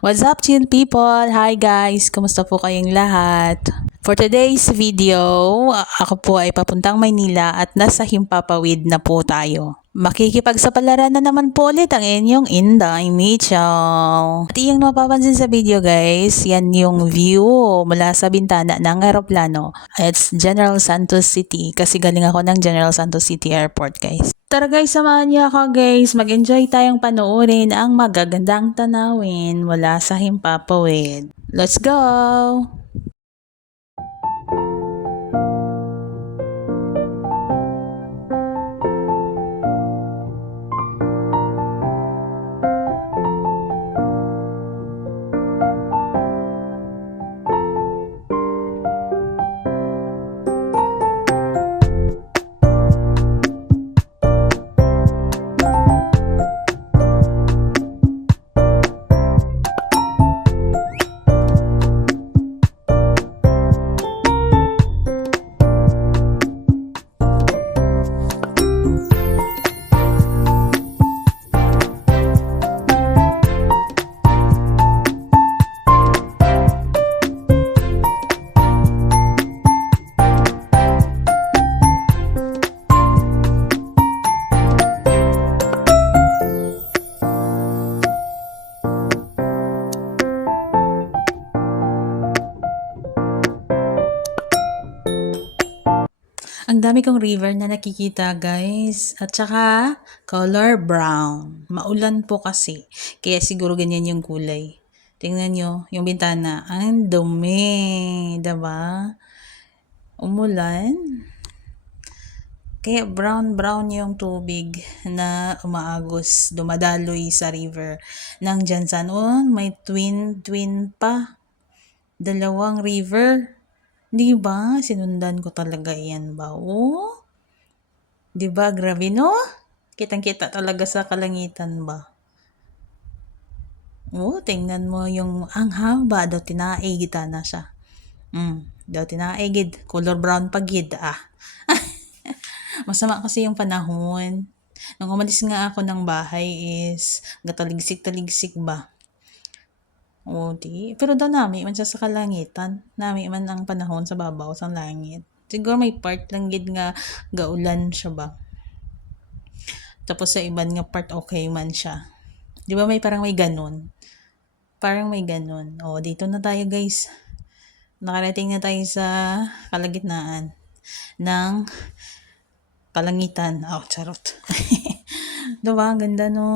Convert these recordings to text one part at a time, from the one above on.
What's up, chill people? Hi guys! Kumusta po kayong lahat? For today's video, ako po ay papuntang Maynila at nasa Himpapawid na po tayo. Makikipagsapalaran na naman po ulit ang inyong Inday Mitchell. At iyong mapapansin sa video guys, yan yung view mula sa bintana ng aeroplano. It's General Santos City kasi galing ako ng General Santos City Airport guys. Tara guys, samahan niyo ako guys. Mag-enjoy tayong panoorin ang magagandang tanawin mula sa Himpapawid. Let's go! Ang dami kong river na nakikita guys. At saka color brown. Maulan po kasi. Kaya siguro ganyan yung kulay. Tingnan nyo, yung bintana. Ang dumi. Diba? Umulan. Kaya brown yung tubig na umaagos, dumadaloy sa river ng Jansan. Oh, may twin pa. Dalawang river. Di ba? Sinundan ko talaga yan ba? Oh, di ba? Grabe no? Kitang-kita talaga sa kalangitan ba? Oh, tingnan mo yung ang haba daw tinaigita na siya. Daw tinaigid. Color brown pagid ah. Masama kasi yung panahon. Nung umalis nga ako ng bahay is gataligsik-taligsik ba? O di. Pero daw nami man siya sa kalangitan. Nami man ang panahon sa babaw sa langit. Siguro may part lang gid nga gaulan siya ba. Tapos sa iban nga part okay man siya. Di ba may parang may ganun? Parang may ganun. O dito na tayo guys. Nakarating na tayo sa kalagitnaan ng kalangitan. Oh, charot. Diba? Ang ganda no.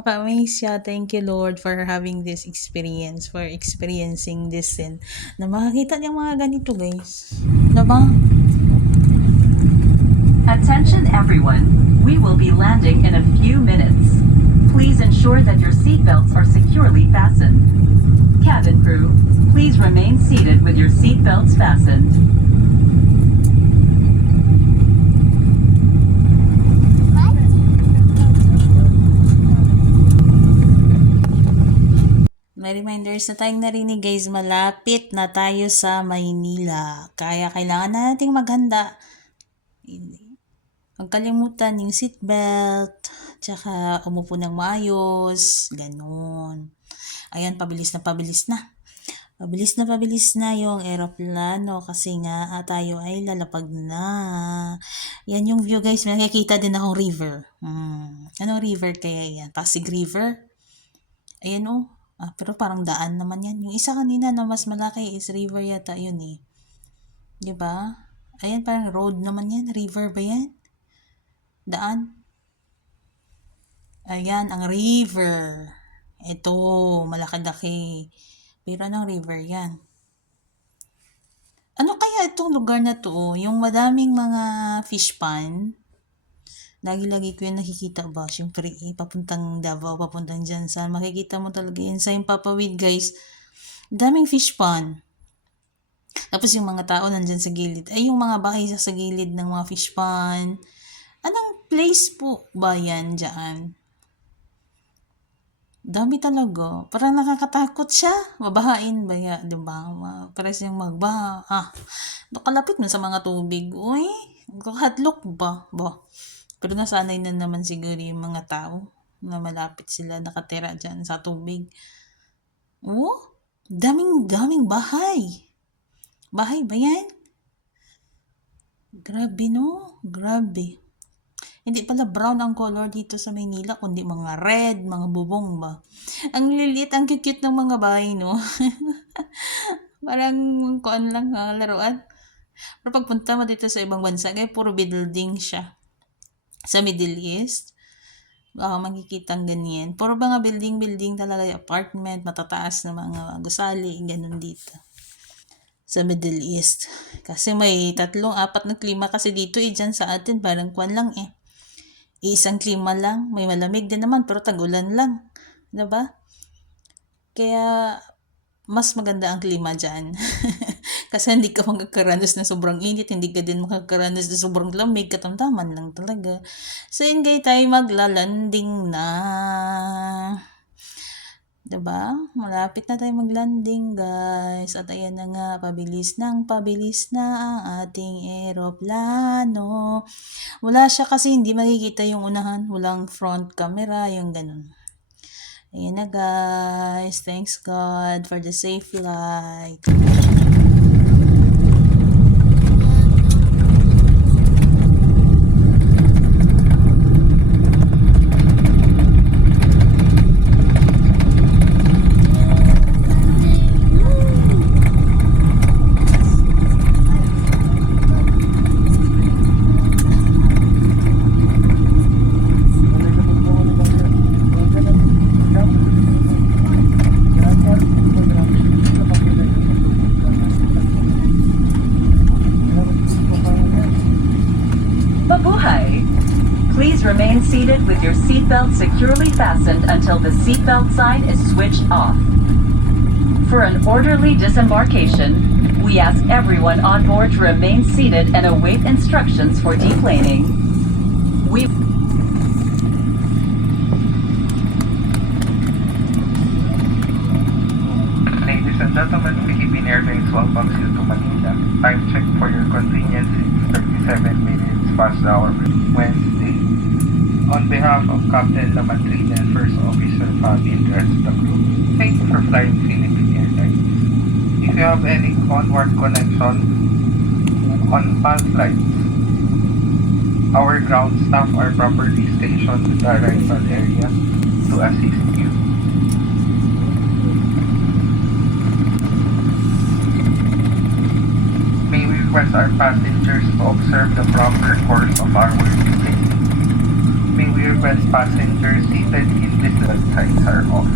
Maka-amaze siya. Thank you Lord for having this experience. For experiencing this sin. Na makakita niyang mga ganito guys. Diba? Attention everyone. We will be landing in a few minutes. Please ensure that your seatbelts are securely fastened. Cabin crew, please remain seated with your seatbelts fastened. May reminders na tayong narinig guys, malapit na tayo sa Maynila. Kaya kailangan na nating maghanda. Huwag kalimutan yung seatbelt, tsaka umupo ng maayos, ganun. Ayan, pabilis na pabilis na. Pabilis na yung aeroplano kasi nga tayo ay lalapag na. Yan yung view guys, may nakikita din akong river. Anong river kaya yan? Pasig River? Ayan oh. Pero parang daan naman yan. Yung isa kanina na mas malaki is river yata yun eh. Diba? Ayan parang road naman yan. River ba yan? Daan? Ayan ang river. Ito, malaki-laki. Pero anong river yan? Ano kaya itong lugar na to? Yung madaming mga fish pond. Lagi-lagi ko yan nakikita ba? Siyempre, papuntang Davao, papuntang Jansan. Makikita mo talaga yan sa Himpapawid, guys. Daming fish pond. Tapos yung mga tao nandyan sa gilid. Ay, yung mga bahay sa gilid ng mga fish pond. Anong place po ba yan dyan? Dami talaga. Parang nakakatakot siya. Mabahain ba ya? Diba? Parang siyang magbaha. Nakalapit mo sa mga tubig. Uy, kakadlok ba? Pero nasanay na naman siguro yung mga tao na malapit sila nakatira dyan sa tubig. Oh, daming bahay. Bahay ba yan? Grabe no, grabe. Hindi pala brown ang color dito sa Maynila, kundi mga red, mga bubong ba. Ang liliit, ang cute ng mga bahay, no? Parang kuan lang laruan. Pero pagpunta mo dito sa ibang bansa, kaya puro building siya. Sa Middle East, makikita ganyan. Puro mga building talaga, apartment, matataas na mga gusali, ganun dito. Sa Middle East. Kasi may 3-4 na klima kasi dito dyan sa atin, parang kuan lang Isang klima lang, may malamig din naman, pero tag-ulan lang. Diba? Kaya, mas maganda ang klima dyan. Kasi hindi ka magkakaranas na sobrang init, hindi ka din makakaranas na sobrang lamig, katamtaman lang talaga. So, yun guys, tayo maglalanding na. Diba? Malapit na tayo maglanding guys. At ayan na nga, pabilis na ang ating eroplano. Wala siya kasi hindi makikita yung unahan. Walang front camera, yung ganun. Ayan na guys. Thanks God for the safe flight. Mabuhay! Please remain seated with your seatbelt securely fastened until the seatbelt sign is switched off. For an orderly disembarkation, we ask everyone on board to remain seated and await instructions for deplaning. We Ladies and gentlemen, Philippine Airlines welcomes you to Manila. Time check for your convenience is 37 minutes past the hour Wednesday. On behalf of Captain Lamantrina and First Officer Fabi and the rest of the crew, thank you for flying Philippine Airlines. If you have any onward connection on PAL flights, our ground staff are properly stationed in the arrival area to assist you. May we request our passengers to observe the proper course of our display. May we request passengers seated in distant sides are off.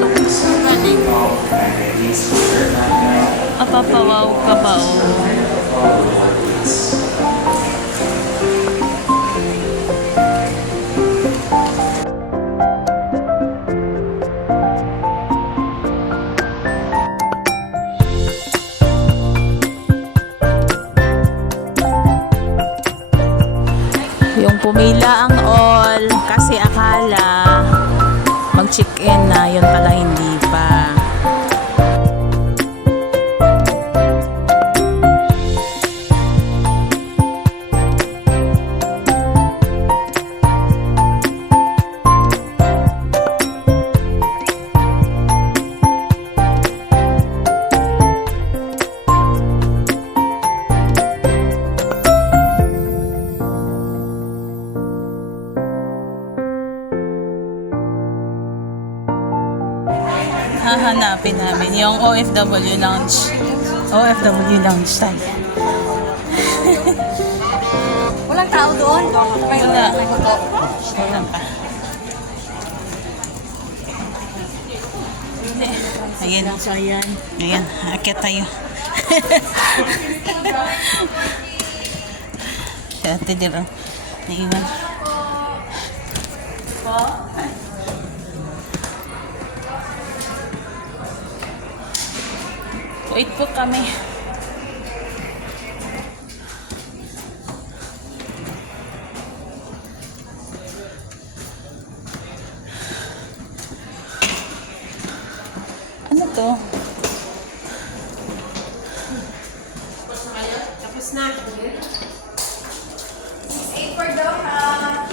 So, galing. Apapawaw ka ba o? Yung pumila ang all kasi akala mag-check-in na, yun pala hindi pa. Hahanapin namin yung OFW lounge. OFW lounge tayo. Walang tao doon? Wala. Wala pa. Ayan. Ayan. Ayan. Akit tayo. Dati dito. Naiwan. Wait po kami. Ano to? Tapos na. 6-8 for Doha.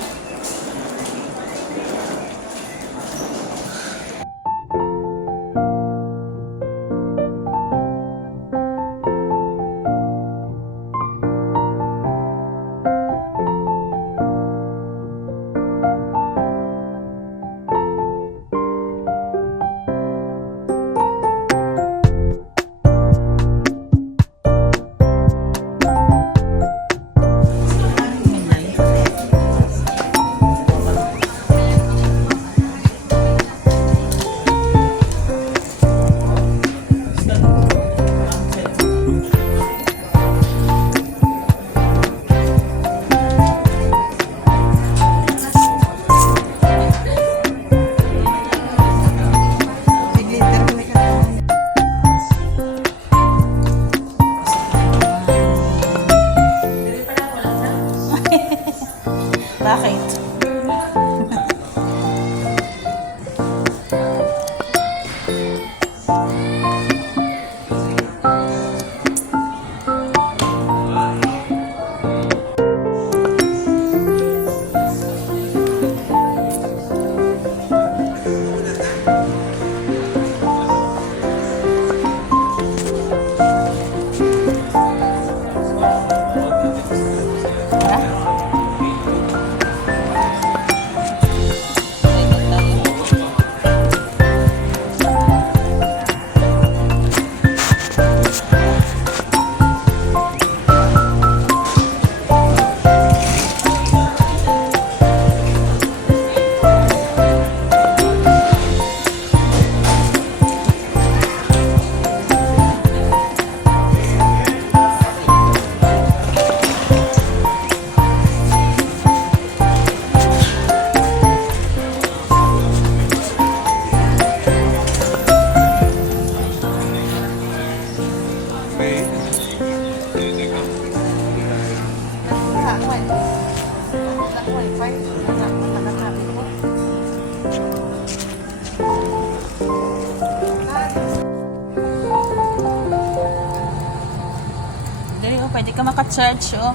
Dali, oh, pwede ka maka-charge, oh.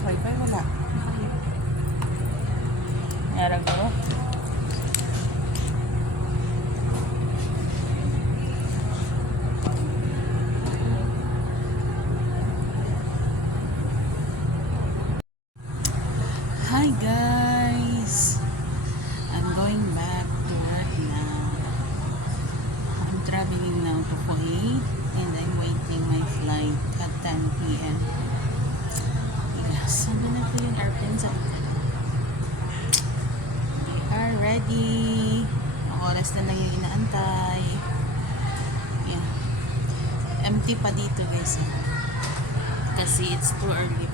Wi-Fi wala. Meron ko. Hi guys! I'm going back to work now. I'm traveling now to Kuwait and I'm waiting my flight at 10 p.m. Yes, sabi na po yung airplane sa We are ready. Ang oras na lang yung inaantay. Yeah. Empty pa dito guys. Kasi it's too early